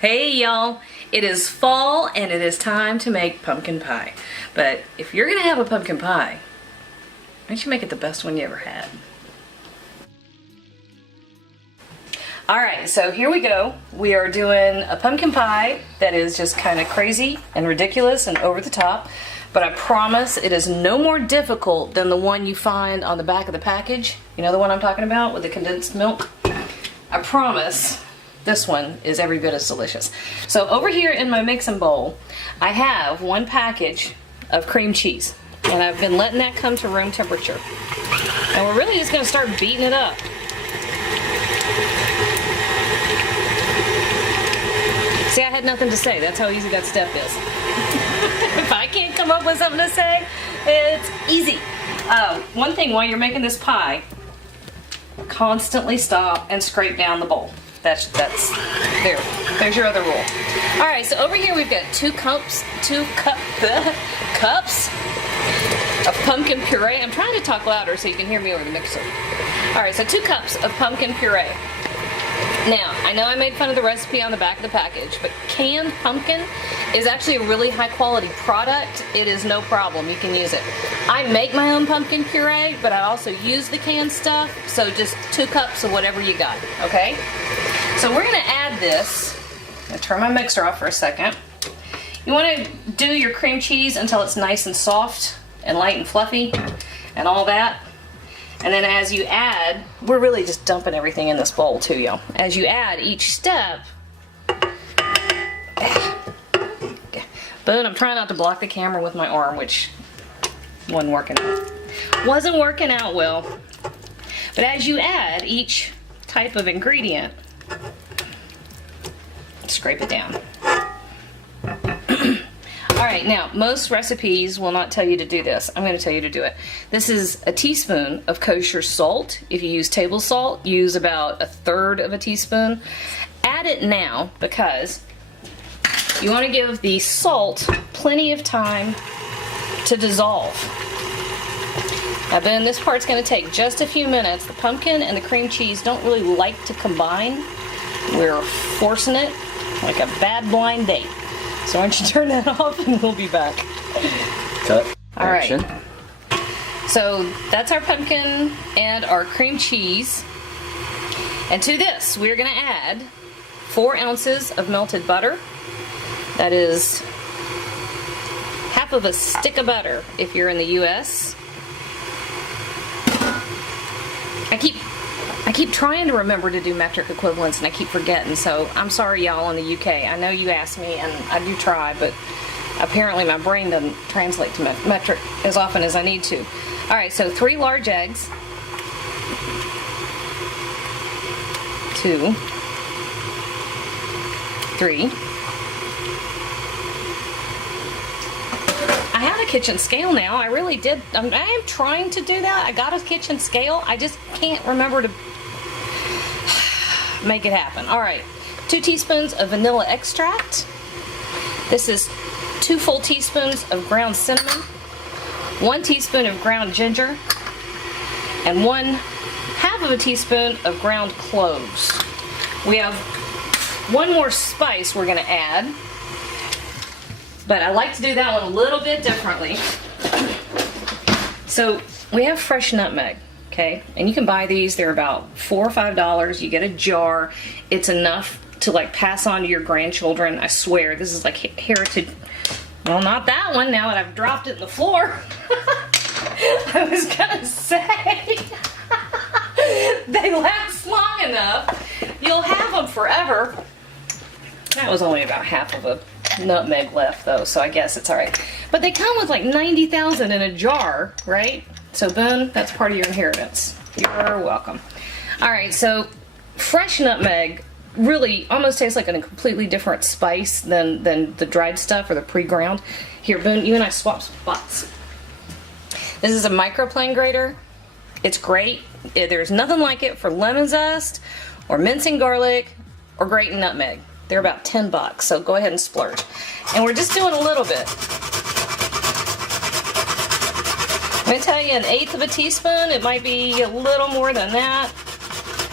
Hey y'all, it is fall and it is time to make pumpkin pie. But if you're gonna have a pumpkin pie, why don't you make it the best one you ever had? Alright, so here we go. We are doing a pumpkin pie that is just kind of crazy and ridiculous and over the top. But I promise it is no more difficult than the one you find on the back of the package. You know the one I'm talking about with the condensed milk? I promise. This one is every bit as delicious. So over here in my mixing bowl, I have one package of cream cheese. And I've been letting that come to room temperature. And we're really just going to start beating it up. See, I had nothing to say. That's how easy that step is. If I can't come up with something to say, it's easy. One thing while you're making this pie, constantly stop and scrape down the bowl. There's your other rule. All right, so over here we've got two cups of pumpkin puree. I'm trying to talk louder so you can hear me over the mixer. All right, so 2 cups of pumpkin puree. Now, I know I made fun of the recipe on the back of the package, but canned pumpkin is actually a really high quality product. It is no problem, you can use it. I make my own pumpkin puree, but I also use the canned stuff, so just 2 cups of whatever you got, okay? So we're gonna add this. I'm gonna turn my mixer off for a second. You wanna do your cream cheese until it's nice and soft and light and fluffy and all that. And then as you add, we're really just dumping everything in this bowl too, y'all. As you add each step, boom, I'm trying not to block the camera with my arm, which wasn't working out well. But as you add each type of ingredient, scrape it down. Alright, now, most recipes will not tell you to do this. I'm going to tell you to do it. This is a teaspoon of kosher salt. If you use table salt, use about 1/3 of a teaspoon. Add it now because you want to give the salt plenty of time to dissolve. Now then, this part's going to take just a few minutes. The pumpkin and the cream cheese don't really like to combine. We're forcing it like a bad blind date. So why don't you turn that off and we'll be back. Cut. Alright. So that's our pumpkin and our cream cheese. And to this, we're going to add 4 ounces of melted butter. That is half of a stick of butter if you're in the US. I keep trying to remember to do metric equivalents and I keep forgetting, so I'm sorry y'all in the UK. I know you asked me and I do try, but apparently my brain doesn't translate to metric as often as I need to. Alright, so 3 large eggs. 2. 3. I have a kitchen scale now. I really did. I am trying to do that. I got a kitchen scale. I just can't remember to make it happen. Alright, 2 teaspoons of vanilla extract. This is 2 full teaspoons of ground cinnamon, 1 teaspoon of ground ginger, and 1/2 of a teaspoon of ground cloves. We have one more spice we're going to add, but I like to do that one a little bit differently. So we have fresh nutmeg. Okay, and you can buy these. They're about $4 or $5. You get a jar. It's enough to like pass on to your grandchildren. I swear, this is like heritage. Well, not that one. Now that I've dropped it in the floor, I was gonna say they last long enough. You'll have them forever. That was only about half of a nutmeg left, though, so I guess it's all right. But they come with like 90,000 in a jar, right? So boom, that's part of your inheritance. You're welcome. Alright, so fresh nutmeg really almost tastes like a completely different spice than the dried stuff or the pre-ground. Here, Boone, you and I swap spots. This is a microplane grater. It's great. There's nothing like it for lemon zest or mincing garlic or grating nutmeg. They're about $10, so go ahead and splurge. And we're just doing a little bit. I'm going to tell you 1/8 of a teaspoon. It might be a little more than that.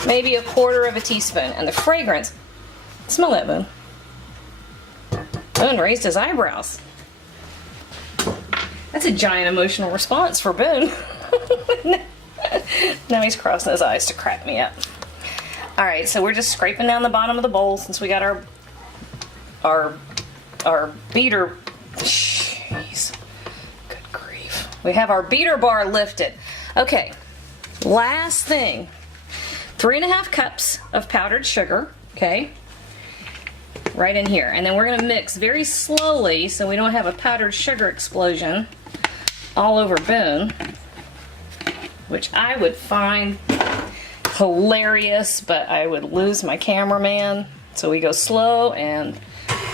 Maybe 1/4 of a teaspoon. And the fragrance, smell that, Boone. Boone raised his eyebrows. That's a giant emotional response for Boone. Now he's crossing his eyes to crack me up. Alright, so we're just scraping down the bottom of the bowl since we got our beater. Jeez. Good grief. We have our beater bar lifted. Okay, last thing. 3.5 cups of powdered sugar, okay? Right in here. And then we're going to mix very slowly so we don't have a powdered sugar explosion all over Boone, which I would find hilarious, but I would lose my cameraman. So we go slow and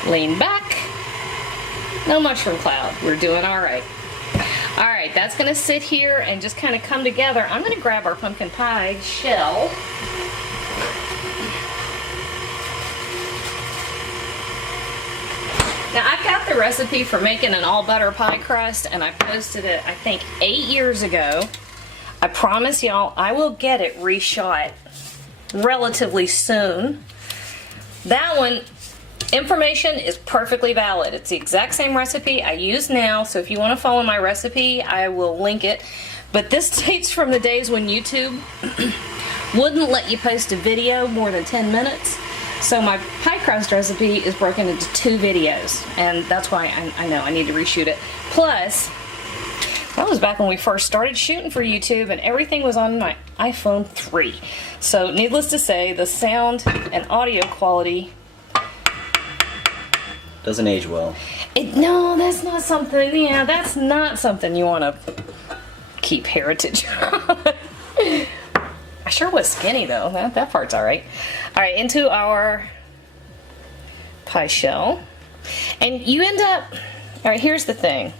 lean back. No mushroom cloud. We're doing all right. All right, that's going to sit here and just kind of come together. I'm going to grab our pumpkin pie shell. Now, I've got the recipe for making an all butter pie crust, and I posted it, I think, 8 years ago. I promise y'all, I will get it reshot relatively soon. That one, information is perfectly valid. It's the exact same recipe I use now, so if you want to follow my recipe, I will link it. But this dates from the days when YouTube wouldn't let you post a video more than 10 minutes. So my pie crust recipe is broken into 2 videos, and that's why I know I need to reshoot it. Plus, that was back when we first started shooting for YouTube, and everything was on my iPhone 3. So needless to say, the sound and audio quality doesn't age well. No, that's not something, yeah, that's not something you want to keep heritage. I sure was skinny though. That part's alright. Alright, into our pie shell. And you end up, alright, here's the thing.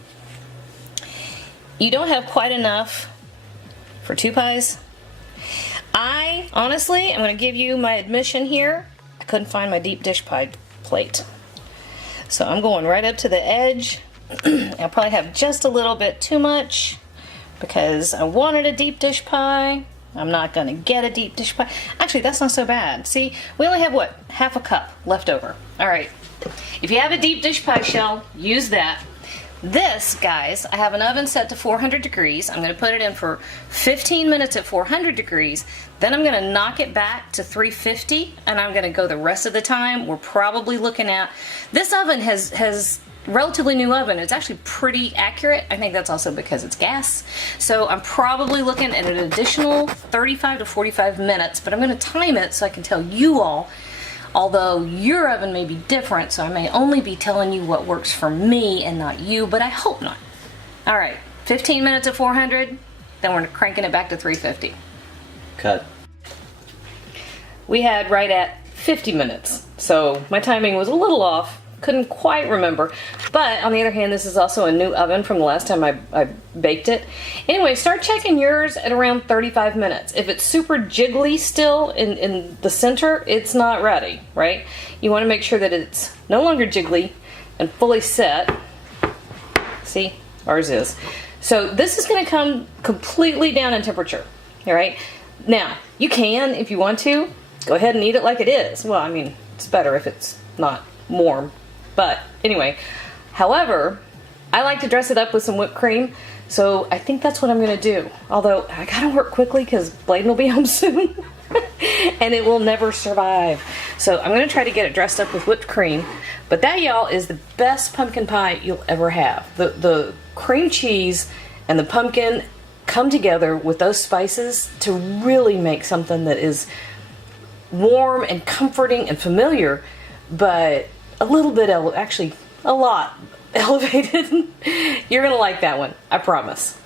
You don't have quite enough for 2 pies. I, honestly, I'm going to give you my admission here. I couldn't find my deep dish pie plate. So I'm going right up to the edge. I'll probably have just a little bit too much because I wanted a deep dish pie. I'm not going to get a deep dish pie. Actually, that's not so bad. See, we only have, what, half a cup left over. All right. If you have a deep dish pie shell, use that. This, guys, I have an oven set to 400 degrees. I'm going to put it in for 15 minutes at 400 degrees. Then I'm going to knock it back to 350, and I'm going to go the rest of the time. We're probably looking at... This oven has relatively new oven. It's actually pretty accurate. I think that's also because it's gas. So I'm probably looking at an additional 35 to 45 minutes, but I'm going to time it so I can tell you all, although your oven may be different, so I may only be telling you what works for me and not you, but I hope not. All right, 15 minutes at 400, then we're cranking it back to 350. Cut. We had right at 50 minutes, so my timing was a little off. Couldn't quite remember, but on the other hand, this is also a new oven from the last time I baked it. Anyway, start checking yours at around 35 minutes. If it's super jiggly still in the center, it's not ready, right? You want to make sure that it's no longer jiggly and fully set. See, ours is. So this is going to come completely down in temperature, all right? Now, you can, if you want to, go ahead and eat it like it is. Well, I mean, it's better if it's not warm. But anyway, however, I like to dress it up with some whipped cream, so I think that's what I'm going to do. Although, I gotta work quickly because Bladen will be home soon, and it will never survive. So I'm going to try to get it dressed up with whipped cream. But that, y'all, is the best pumpkin pie you'll ever have. The cream cheese and the pumpkin come together with those spices to really make something that is warm and comforting and familiar, but a little bit, actually a lot elevated. You're gonna like that one, I promise.